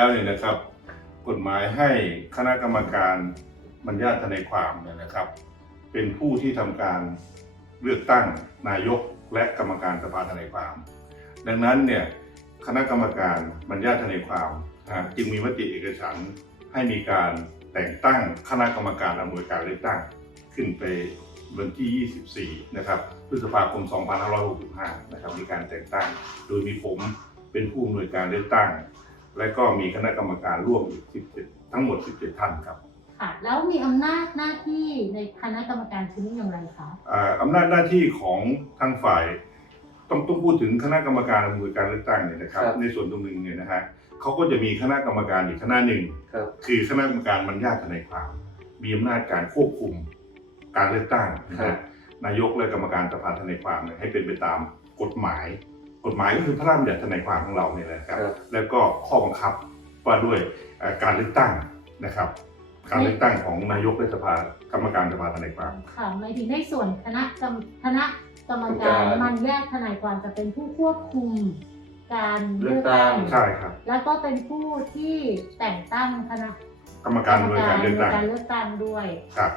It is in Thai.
แล้วเนี่ยนะครับ กฎหมายให้คณะกรรมการบรรยาทนายความเนี่ยนะครับ เป็นผู้ที่ทำการเลือกตั้งนายกและกรรมการสภาทนายความ ดังนั้นเนี่ยคณะกรรมการบรรยาทนายความจึงมีมติเอกฉันให้มีการแต่งตั้งคณะกรรมการอำนวยการเลือกตั้งขึ้นไปวันที่ 24 นะครับพฤษภาคม 2565 นะครับ มีการแต่งตั้ง โดยมีผมเป็นผู้อำนวยการเลือกตั้ง และก็มีคณะกรรมการร่วมอีก17ทั้งหมด 17 ท่านครับค่ะ แล้วมีอำนาจหน้าที่ในคณะกรรมการชุดนี้อย่างไรคะอ่าอำนาจหน้าที่ของทางฝ่าย ต้องต้องพูดถึงคณะกรรมการอำนวยการเลือกตั้งเนี่ยนะครับ ครับในส่วนตรงหนึ่งเนี่ยนะฮะเขาก็จะมีคณะกรรมการอีกคณะหนึ่งครับ คือคณะกรรมการบรรยาทนายความมีอำนาจการควบคุมการเลือกตั้งนะครัฮะบนายกและกรรมการสภาทนายความเนี่ยให้เป็นไปตามกฎหมาย กฎหมายก็คือพระราชบัญญัติทนายความของเราเนี่ยนะครับ ครับ แล้วก็ข้อบังคับว่าด้วยเอ่อการเลือกตั้งนะครับ การเลือกตั้งของนายกและสภากรรมการสภาทนายความ ค่ะหมายถึงในส่วนคณะกรรมคณะกรรมการกรรมการมันแยกทนายความจะเป็นผู้ควบคุม การเลือกเลือกตั้ตั้งงใช่ครับ แล้วก็เป็นผู้ที่แต่งตั้งคณะกรรมการอำนวยการเลือกตั้งการเลือกตั้งด้วย ครับ